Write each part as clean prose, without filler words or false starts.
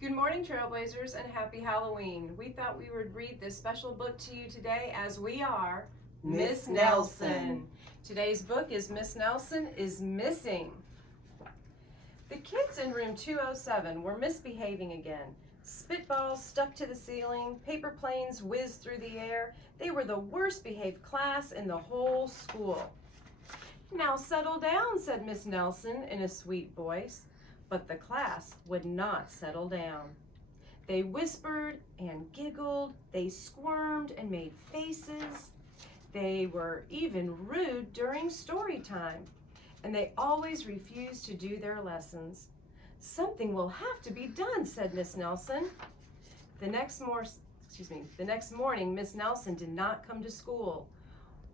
Good morning, Trailblazers, and happy Halloween. We thought we would read this special book to you today as we are Miss Nelson. Today's book is Miss Nelson is Missing. The kids in room 207 were misbehaving again. Spitballs stuck to the ceiling, paper planes whizzed through the air. They were the worst behaved class in the whole school. "Now settle down," said Miss Nelson in a sweet voice. But the class would not settle down. They whispered and giggled, they squirmed and made faces. They were even rude during story time, and they always refused to do their lessons. "Something will have to be done," said Miss Nelson. The next morning, Miss Nelson did not come to school.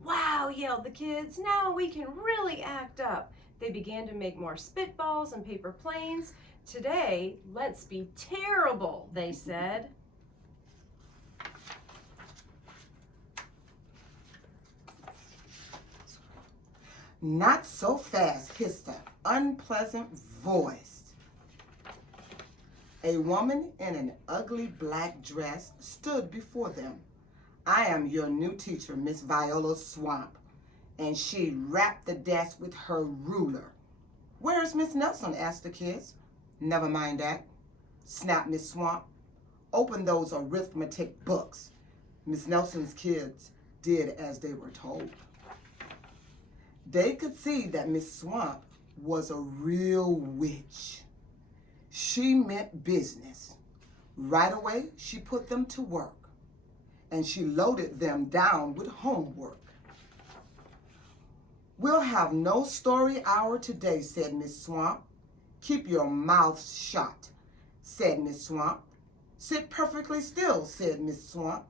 "Wow," yelled the kids, "now we can really act up." They began to make more spitballs and paper planes. "Today, let's be terrible," they said. "Not so fast," hissed an unpleasant voice. A woman in an ugly black dress stood before them. "I am your new teacher, Miss Viola Swamp," and she rapped the desk with her ruler. "Where's Miss Nelson?" asked the kids. "Never mind that," snapped Miss Swamp. "Open those arithmetic books." Miss Nelson's kids did as they were told. They could see that Miss Swamp was a real witch. She meant business. Right away, she put them to work, and she loaded them down with homework. "We'll have no story hour today," said Miss Swamp. "Keep your mouths shut," said Miss Swamp. "Sit perfectly still," said Miss Swamp.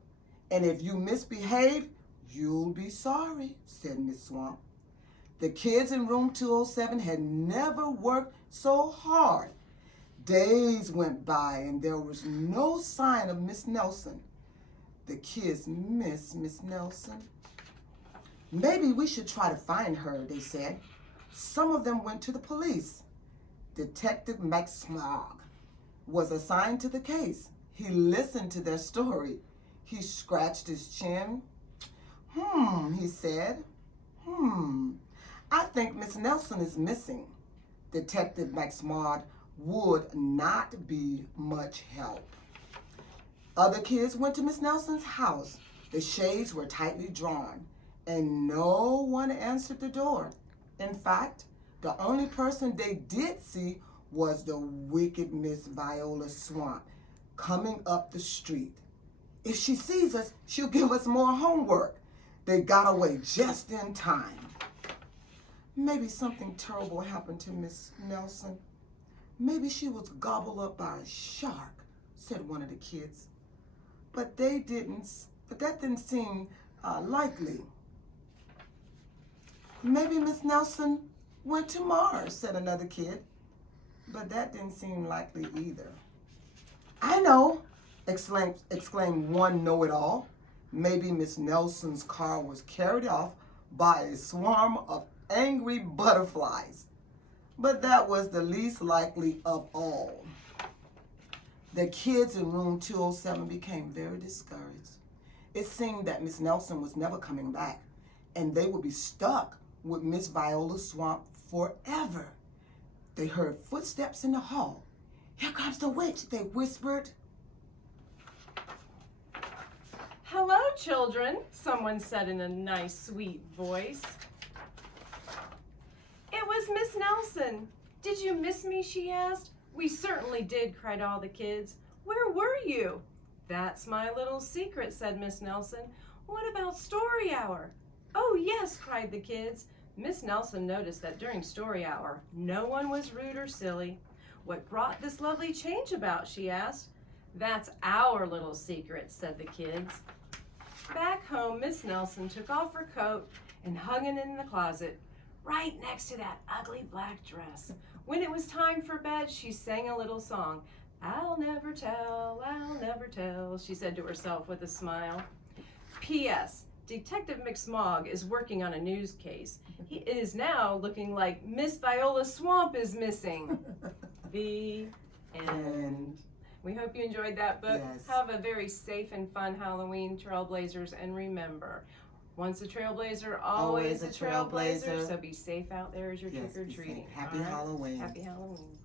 "And if you misbehave, you'll be sorry," said Miss Swamp. The kids in room 207 had never worked so hard. Days went by and there was no sign of Miss Nelson. The kids missed Miss Nelson. "Maybe we should try to find her," they said. Some of them went to the police. Detective McSmog was assigned to the case. He listened to their story. He scratched his chin. He said. "I think Miss Nelson is missing." Detective McSmog would not be much help. Other kids went to Miss Nelson's house. The shades were tightly drawn, and no one answered the door. In fact, the only person they did see was the wicked Miss Viola Swamp coming up the street. "If she sees us, she'll give us more homework." They got away just in time. "Maybe something terrible happened to Miss Nelson. Maybe she was gobbled up by a shark," said one of the kids. But that didn't seem likely. "Maybe Miss Nelson went to Mars," said another kid. But that didn't seem likely either. "I know," exclaimed one know-it-all. "Maybe Miss Nelson's car was carried off by a swarm of angry butterflies." But that was the least likely of all. The kids in room 207 became very discouraged. It seemed that Miss Nelson was never coming back, and they would be stuck with Miss Viola Swamp forever. They heard footsteps in the hall. "Here comes the witch," they whispered. "Hello, children," someone said in a nice, sweet voice. "It was Miss Nelson. Did you miss me?" she asked. "We certainly did," cried all the kids. "Where were you?" "That's my little secret," said Miss Nelson. "What about story hour?" "Oh, yes," cried the kids. Miss Nelson noticed that during story hour, no one was rude or silly. "What brought this lovely change about?" she asked. "That's our little secret," said the kids. Back home, Miss Nelson took off her coat and hung it in the closet, right next to that ugly black dress. When it was time for bed, she sang a little song. I'll never tell," she said to herself with a smile. P.S. Detective McSmog is working on a news case. It is now looking like Miss Viola Swamp is missing. The end. We hope you enjoyed that book. Yes. Have a very safe and fun Halloween, Trailblazers, and remember, once a trailblazer, always a trailblazer. So be safe out there as you're Yes, be trick-or-treating. safe. Happy All right? Halloween. Happy Halloween.